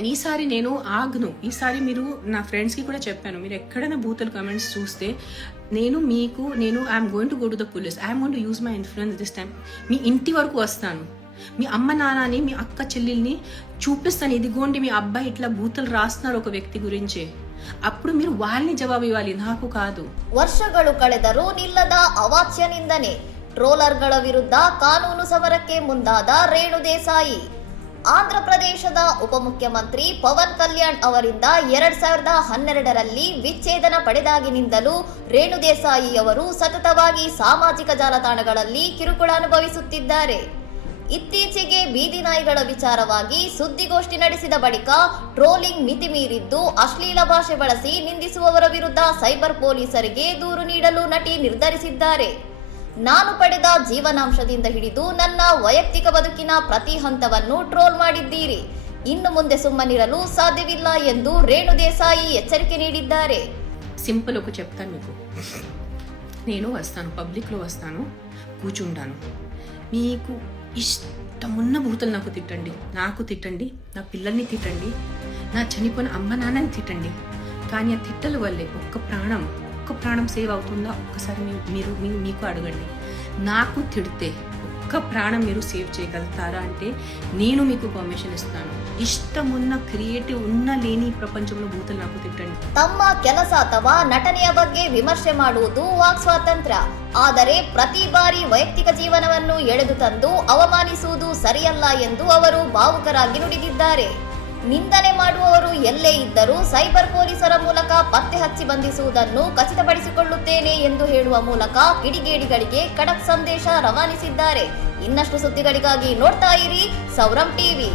And ఈసారి నేను ఆగను. ఈసారి మీరు నా ఫ్రెండ్స్కి కూడా చెప్పాను, మీరు ఎక్కడైనా బూతులు కమెంట్స్ చూస్తే నేను I'm going to go to the police, I'm going to use my influence this time. మీ ఇంటి వరకు వస్తాను, మీ అమ్మ నాన్నని, మీ అక్క చెల్లెల్ని చూపిస్తాను, ఇదిగోండి మీ అబ్బాయి ఇట్లా బూతులు రాస్తున్నారు ఒక వ్యక్తి గురించి. అప్పుడు మీరు వాళ్ళని జవాబు ఇవ్వాలి, నాకు ಕಾದು. ವರ್ಷಗಳು ಕಳೆದರೂ ನಿಲ್ಲದ ಅವಾಚ್ಯ ನಿಂದನೆ, ಟ್ರೋಲರ್ಗಳ ವಿರುದ್ಧ ಕಾನೂನು ಸಮರಕ್ಕೆ ಮುಂದಾದ ರೇಣು ದೇಸಾಯಿ. ಆಂಧ್ರ ಪ್ರದೇಶದ ಉಪಮುಖ್ಯಮಂತ್ರಿ ಪವನ್ ಕಲ್ಯಾಣ್ ಅವರಿಂದ 2012ರಲ್ಲಿ ವಿಚ್ಛೇದನ ಪಡೆದಾಗಿನಿಂದಲೂ ರೇಣು ದೇಸಾಯಿ ಅವರು ಸತತವಾಗಿ ಸಾಮಾಜಿಕ ಜಾಲತಾಣಗಳಲ್ಲಿ ಕಿರುಕುಳ ಅನುಭವಿಸುತ್ತಿದ್ದಾರೆ. ಇತ್ತೀಚೆಗೆ ಬೀದಿ ನಾಯಿಗಳ ವಿಚಾರವಾಗಿ ಸುದ್ದಿಗೋಷ್ಠಿ ನಡೆಸಿದ ಬಳಿಕ ಟ್ರೋಲಿಂಗ್ ಮಿತಿ ಮೀರಿದ್ದು ಅಶ್ಲೀಲ ಭಾಷೆ ಬಳಸಿ ನಿಂದಿಸುವವರ ವಿರುದ್ಧ ಸೈಬರ್ ಪೊಲೀಸರಿಗೆ ದೂರು ನೀಡಲು ನಟಿ ನಿರ್ಧರಿಸಿದ್ದಾರೆ. ನಾನು ಪಡೆದ ಜೀವನಾಂಶದಿಂದ ಹಿಡಿದು ನನ್ನ ವೈಯಕ್ತಿಕ ಬದುಕಿನ ಪ್ರತಿ ಹಂತವನ್ನು ಟ್ರೋಲ್ ಮಾಡಿದ್ದೀರಿ, ಇನ್ನು ಮುಂದೆ ಸುಮ್ಮನಿರಲು ಸಾಧ್ಯವಿಲ್ಲ ಎಂದು ರೇಣು ದೇಸಾಯಿ ಎಚ್ಚರಿಕೆ ನೀಡಿದ್ದಾರೆ. సింపుల్ ఒక చెప్తాను మీకు, నేను వస్తాను, పబ్లిక్లో వస్తాను, కూర్చుంటాను, మీకు ఇష్టమున్న బూతులు నాకు తిట్టండి, నా పిల్లల్ని తిట్టండి, నా చనిపోయిన అమ్మ నాన్నని తిట్టండి. కానీ ఆ తిట్టల వల్లే ఒక్క ప్రాణం సేవ్ అవుతుందా ఒక్కసారి మీకు అడగండి. నాకు తిడితే ఒక్క ప్రాణం మీరు సేవ్ చేయగలుగుతారా అంటే నేను మీకు పర్మిషన్ ఇస్తాను. ఇష్టమున్న క్రియేటివ్ ఉన్న లేని ಪ್ರಪಂಚಂలో ಬೂತಲು నాకు ತಿಟ್ಟಂడి. ತಮ್ಮ ಕೆಲಸ ಅಥವಾ ನಟನೆಯ ಬಗ್ಗೆ ವಿಮರ್ಶೆ ಮಾಡುವುದು ವಾಕ್ ಸ್ವಾತಂತ್ರ್ಯ, ಆದರೆ ಪ್ರತಿ ಬಾರಿ ವೈಯಕ್ತಿಕ ಜೀವನವನ್ನು ಎಳೆದು ತಂದು ಅವಮಾನಿಸುವುದು ಸರಿಯಲ್ಲ ಎಂದು ಅವರು ಭಾವುಕರಾಗಿ ನುಡಿದಿದ್ದಾರೆ. ನಿಂದನೆ ಮಾಡುವವರು ಎಲ್ಲೇ ಇದ್ದರೂ ಸೈಬರ್ ಪೊಲೀಸರ ಮೂಲಕ ಪತ್ತೆ ಹಚ್ಚಿ ಬಂಧಿಸುವುದನ್ನು ಖಚಿತಪಡಿಸಿಕೊಳ್ಳುತ್ತೇನೆ ಎಂದು ಹೇಳುವ ಮೂಲಕ ಕಿಡಿಗೇಡಿಗಳಿಗೆ ಖಡಕ್ ಸಂದೇಶ ರವಾನಿಸಿದ್ದಾರೆ. ಇನ್ನಷ್ಟು ಸುದ್ದಿಗಳಿಗಾಗಿ ನೋಡ್ತಾ ಇರಿ ಸೌರಂ ಟಿವಿ.